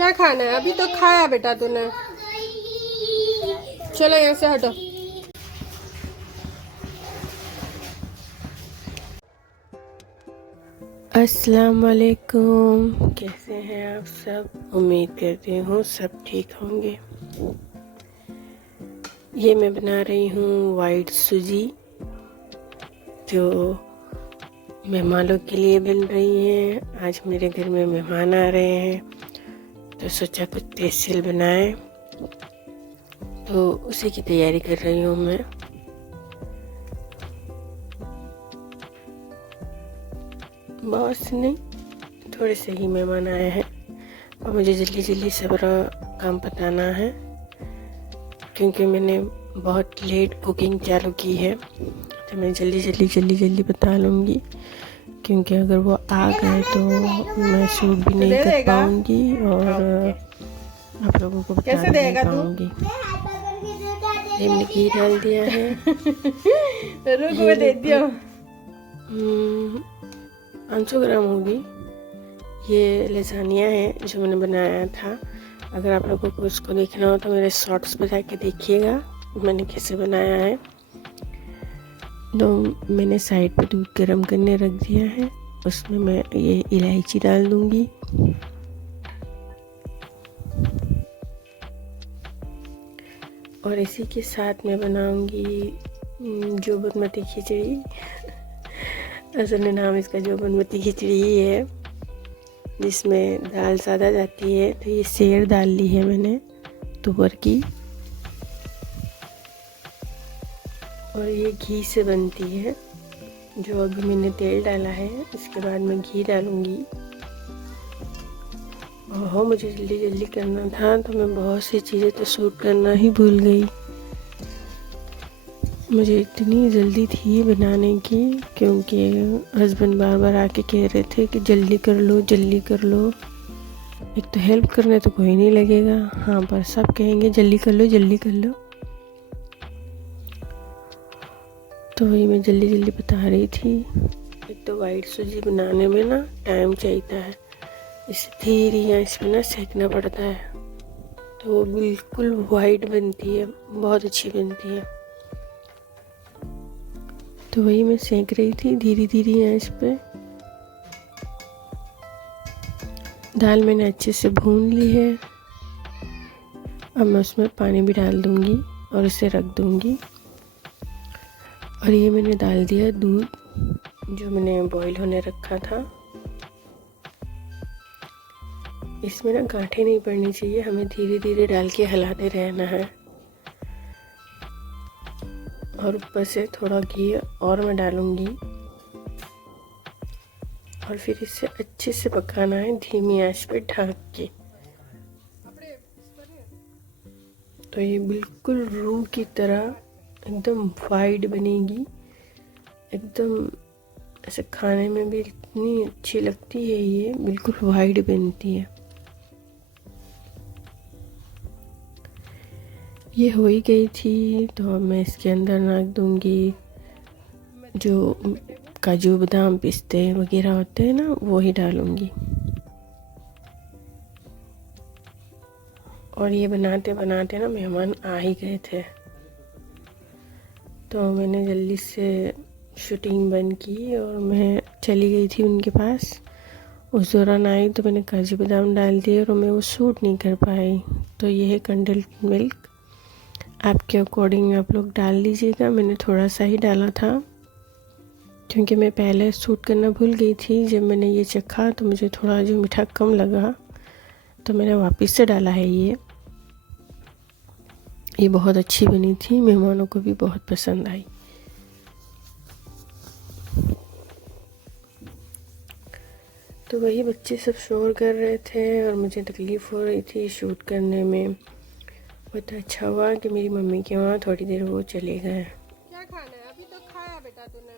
क्या खाना है? अभी तो खाया बेटा तूने। चलो यहाँ से हटो। अस्सलाम वालेकुम, कैसे हैं आप सब? उम्मीद करती हूँ सब ठीक होंगे। ये मैं बना रही हूँ वाइट सूजी, जो मेहमानों के लिए बन रही है। आज मेरे घर में मेहमान आ रहे हैं तो सोचा कुछ स्पेशल बनाएं, तो उसी की तैयारी कर रही हूँ मैं। बहुत से नहीं, थोड़े से ही मेहमान आए हैं और मुझे जल्दी जल्दी सारा काम बताना है, क्योंकि मैंने बहुत लेट कुकिंग चालू की है। तो मैं जल्दी बता लूँगी, क्योंकि अगर वो आ गए तो मैं शूट भी नहीं कर पाऊँगी और आप लोगों को बता नहीं पाऊँगी। मैंने घी डाल दिया है। रुक मैं दे दिया। 500 ग्राम होगी। ये लसानिया है जो मैंने बनाया था। अगर आप लोगों को उसको देखना हो तो मेरे शॉर्ट्स पर जाके देखिएगा मैंने कैसे बनाया है। तो मैंने साइड पे दूध गर्म करने रख दिया है, उसमें मैं ये इलायची डाल दूंगी। और इसी के साथ मैं बनाऊंगी जो बासमती खिचड़ी। असल नाम इसका जो बासमती खिचड़ी ही है, जिसमें दाल ज़्यादा जाती है। तो ये सेर दाल ली है मैंने तुअर की, और ये घी से बनती है। जो अभी मैंने तेल डाला है, इसके बाद मैं घी डालूंगी। ओहो, मुझे जल्दी करना था तो मैं बहुत सी चीज़ें तो शूट करना ही भूल गई। मुझे इतनी जल्दी थी बनाने की, क्योंकि हस्बैंड बार बार आके कह रहे थे कि जल्दी कर लो। एक तो हेल्प करने तो कोई नहीं लगेगा, हाँ पर सब कहेंगे जल्दी कर लो। तो वही मैं जल्दी बता रही थी। एक तो वाइट सूजी बनाने में ना टाइम चाहिए है, इसे धीरे आंच पे ना सेकना पड़ता है, तो वो बिल्कुल वाइट बनती है, बहुत अच्छी बनती है। तो वही मैं सेक रही थी धीरे आंच पे। दाल मैंने अच्छे से भून ली है। अब मैं उसमें पानी भी डाल दूंगी और इसे रख दूंगी। और ये मैंने डाल दिया दूध जो मैंने बॉईल होने रखा था। इसमें ना गांठें नहीं पड़नी चाहिए, हमें धीरे डाल के हिलाते रहना है। और ऊपर से थोड़ा घी और मैं डालूंगी, और फिर इसे अच्छे से पकाना है धीमी आंच पे ढक के। तो ये बिल्कुल रूह की तरह एकदम वाइट बनेगी, एकदम ऐसे खाने में भी इतनी अच्छी लगती है। ये बिल्कुल वाइट बनती है। ये हो ही गई थी, तो अब मैं इसके अंदर नाक दूंगी जो काजू बादाम पिस्ते वगैरह होते हैं ना, वो ही डालूंगी। और ये बनाते ना मेहमान आ ही गए थे, तो मैंने जल्दी से शूटिंग बंद की और मैं चली गई थी उनके पास। उस दौरान आई तो मैंने काजू बादाम डाल दिए और मैं वो शूट नहीं कर पाई। तो ये है कंडेंस्ड मिल्क, आपके अकॉर्डिंग आप लोग डाल लीजिएगा। मैंने थोड़ा सा ही डाला था, क्योंकि मैं पहले शूट करना भूल गई थी। जब मैंने ये चखा तो मुझे थोड़ा जो मीठा कम लगा, तो मैंने वापस से डाला है। ये बहुत अच्छी बनी थी, मेहमानों को भी बहुत पसंद आई। तो वही बच्चे सब शोर कर रहे थे और मुझे तकलीफ़ हो रही थी शूट करने में। बहुत अच्छा हुआ कि मेरी मम्मी के वहाँ थोड़ी देर वो चले गए। क्या खाना है? अभी तो खाया बेटा तूने।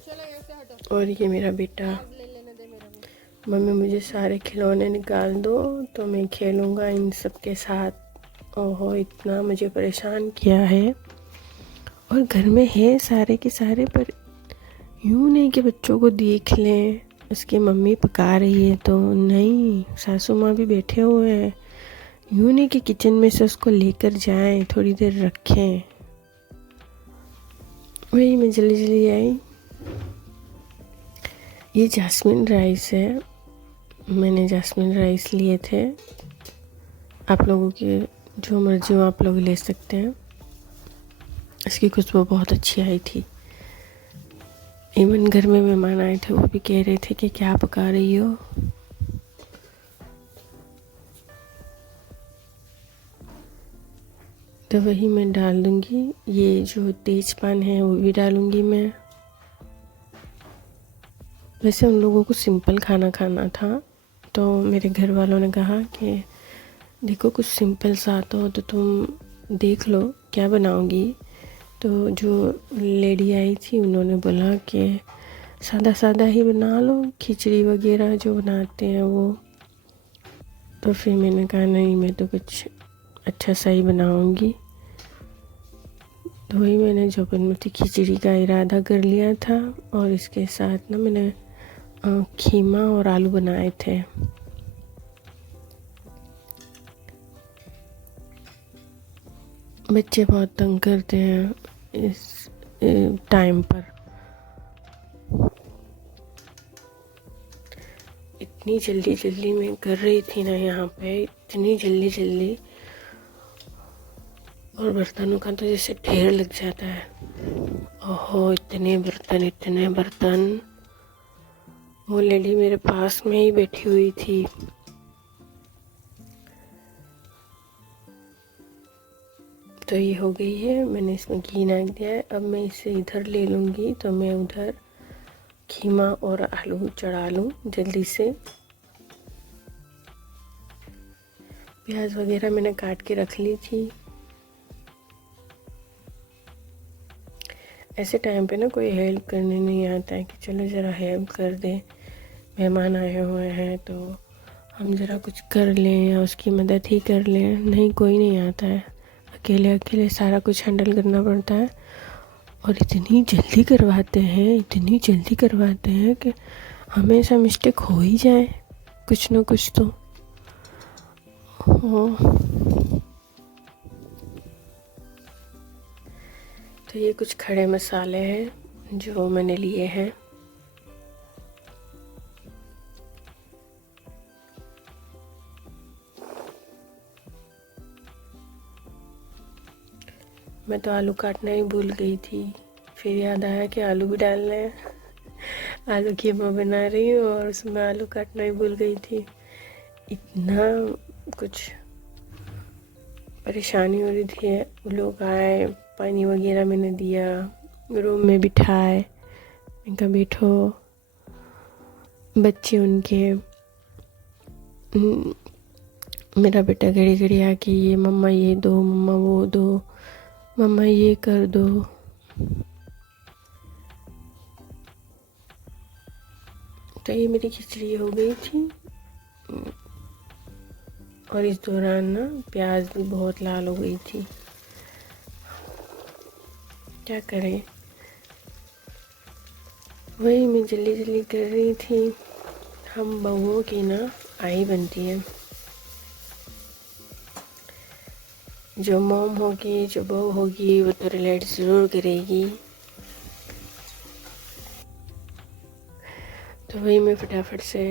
चलो यहाँ से हटो। और ये मेरा बेटा, मम्मी मुझे सारे खिलौने निकाल दो तो मैं खेलूँगा इन सब के साथ। ओहो, इतना मुझे परेशान किया है। और घर में है सारे के सारे, पर यूँ नहीं कि बच्चों को देख लें, उसकी मम्मी पका रही है तो नहीं, सासू माँ भी बैठे हुए हैं। यूँ नहीं कि किचन में से उसको लेकर जाएं, थोड़ी देर रखें। वही मैं जल्दी जल्दी आई। ये जास्मिन राइस है, मैंने जास्मिन राइस लिए थे। आप लोगों की जो मर्जी हो आप लोग ले सकते हैं। इसकी खुशबू बहुत अच्छी आई थी। इवन घर में मेहमान आए थे, वो भी कह रहे थे कि क्या पका रही हो। तो वही मैं डाल दूँगी। ये जो तेजपान है वो भी डालूँगी मैं। वैसे उन लोगों को सिंपल खाना खाना था, तो मेरे घर वालों ने कहा कि देखो कुछ सिंपल सा आता हो तो तुम देख लो क्या बनाओगी। तो जो लेडी आई थी उन्होंने बोला कि सादा सादा ही बना लो, खिचड़ी वगैरह जो बनाते हैं वो। तो फिर मैंने कहा नहीं, मैं तो कुछ अच्छा सा ही बनाऊंगी। तो वही मैंने जबरमती खिचड़ी का इरादा कर लिया था, और इसके साथ ना मैंने खीमा और आलू बनाए थे। बच्चे बहुत तंग करते हैं इस टाइम पर। इतनी जल्दी जल्दी मैं कर रही थी ना यहाँ पे, इतनी जल्दी जल्दी, और बर्तनों का तो जैसे ढेर लग जाता है। ओहो, इतने बर्तन इतने बर्तन। वो लेडी मेरे पास में ही बैठी हुई थी। तो ये हो गई है, मैंने इसमें घी नाक दिया है। अब मैं इसे इधर ले लूँगी, तो मैं उधर खीमा और आलू चढ़ा लूँ जल्दी से। प्याज वगैरह मैंने काट के रख ली थी। ऐसे टाइम पे ना कोई हेल्प करने नहीं आता है कि चलो ज़रा हेल्प कर दे, मेहमान आए हुए हैं तो हम ज़रा कुछ कर लें या उसकी मदद ही कर लें। नहीं, कोई नहीं आता है। अकेले अकेले सारा कुछ हैंडल करना पड़ता है, और इतनी जल्दी करवाते हैं, इतनी जल्दी करवाते हैं कि हमेशा मिस्टेक हो ही जाए कुछ ना कुछ तो। तो ये कुछ खड़े मसाले हैं जो मैंने लिए हैं। मैं तो आलू काटना ही भूल गई थी, फिर याद आया कि आलू भी डालना है। आलू कीमा बना रही हूँ और उसमें आलू काटना ही भूल गई थी। इतना कुछ परेशानी हो रही थी। लोग आए, पानी वगैरह मैंने दिया, रूम में बिठाए, इनका बैठो। बच्चे उनके, मेरा बेटा घड़ी घड़ी आके ये मम्मा ये दो, मम्मा वो दो, मम्मा ये कर दो। तो ये मेरी खिचड़ी हो गई थी, और इस दौरान ना प्याज भी बहुत लाल हो गई थी। क्या करें, वही मैं जल्दी जल्दी कर रही थी। हम बहुओं की ना आई बनती है। जो मॉम होगी, जो बहू होगी, वो तो रिलेट ज़रूर करेगी। तो वही मैं फटाफट से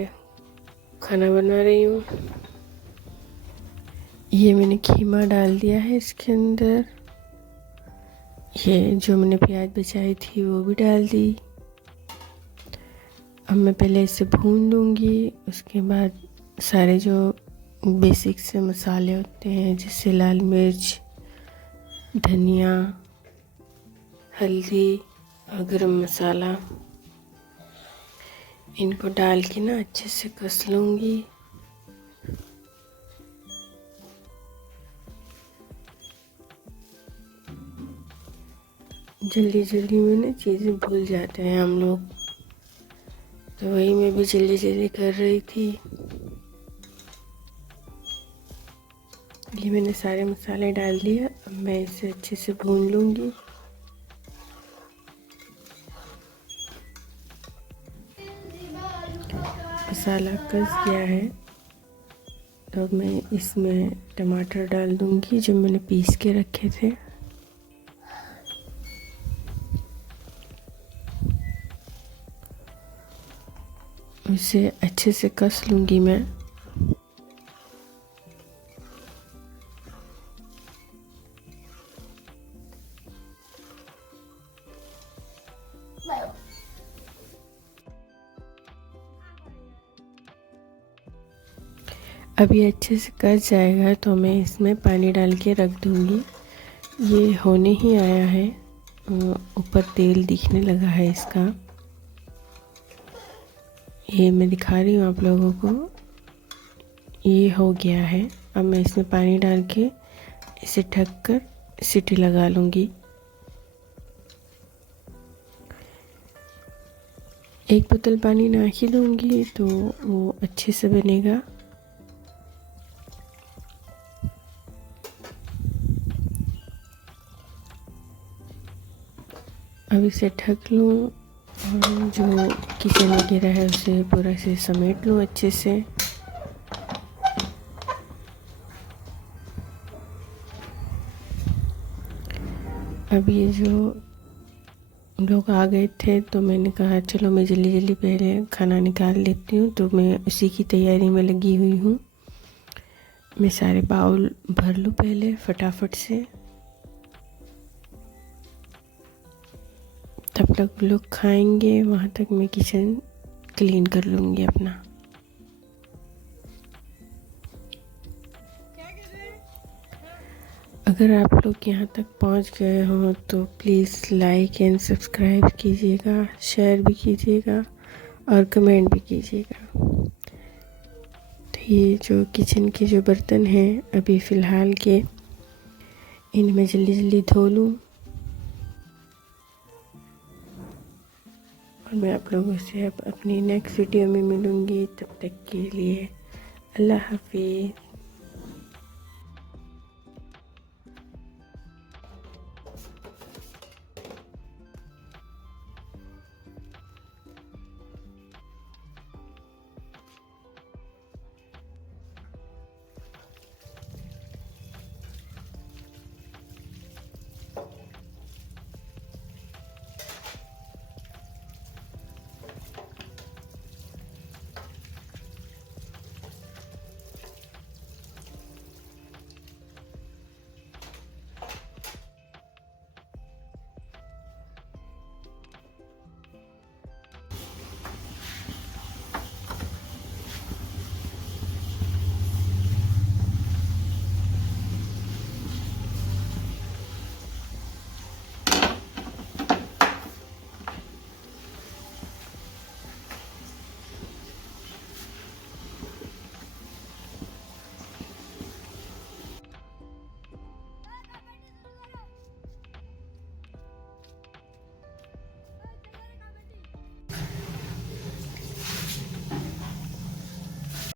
खाना बना रही हूँ। ये मैंने खीमा डाल दिया है इसके अंदर। ये जो मैंने प्याज बचाई थी वो भी डाल दी। अब मैं पहले इसे भून लूँगी, उसके बाद सारे जो बेसिक से मसाले होते हैं जैसे लाल मिर्च, धनिया, हल्दी और गरम मसाला, इनको डाल के ना अच्छे से कस लूँगी। जल्दी जल्दी में ना चीज़ें भूल जाते हैं हम लोग, तो वही मैं भी जल्दी जल्दी कर रही थी। ये मैंने सारे मसाले डाल दिए। अब मैं इसे अच्छे से भून लूँगी। मसाला कस गया है तो मैं इसमें टमाटर डाल दूंगी जो मैंने पीस के रखे थे। इसे अच्छे से कस लूंगी मैं। अब ये अच्छे से कस जाएगा तो मैं इसमें पानी डाल के रख दूंगी। ये होने ही आया है, ऊपर तेल दिखने लगा है इसका। ये मैं दिखा रही हूँ आप लोगों को, ये हो गया है। अब मैं इसमें पानी डाल के इसे ढक कर सीटी लगा लूँगी। एक बोतल पानी ना ही दूँगी तो वो अच्छे से बनेगा। अब इसे ढक लूँ और जो किचन वगैरह है उसे पूरा से समेट लूँ अच्छे से। अब ये जो लोग आ गए थे तो मैंने कहा चलो मैं जल्दी जल्दी पहले खाना निकाल लेती हूँ, तो मैं उसी की तैयारी में लगी हुई हूँ। मैं सारे बाउल भर लूँ पहले फटाफट से, तब तक लोग खाएंगे वहाँ तक मैं किचन क्लीन कर लूँगी अपना। अगर आप लोग यहाँ तक पहुँच गए हो तो प्लीज़ लाइक एंड सब्सक्राइब कीजिएगा, शेयर भी कीजिएगा और कमेंट भी कीजिएगा। तो ये जो किचन के जो बर्तन हैं अभी फ़िलहाल के, इनमें जल्दी जल्दी धो लूँ और मैं आप लोगों से अब अपनी नेक्स्ट वीडियो में मिलूँगी। तब तक के लिए अल्लाह हाफिज़।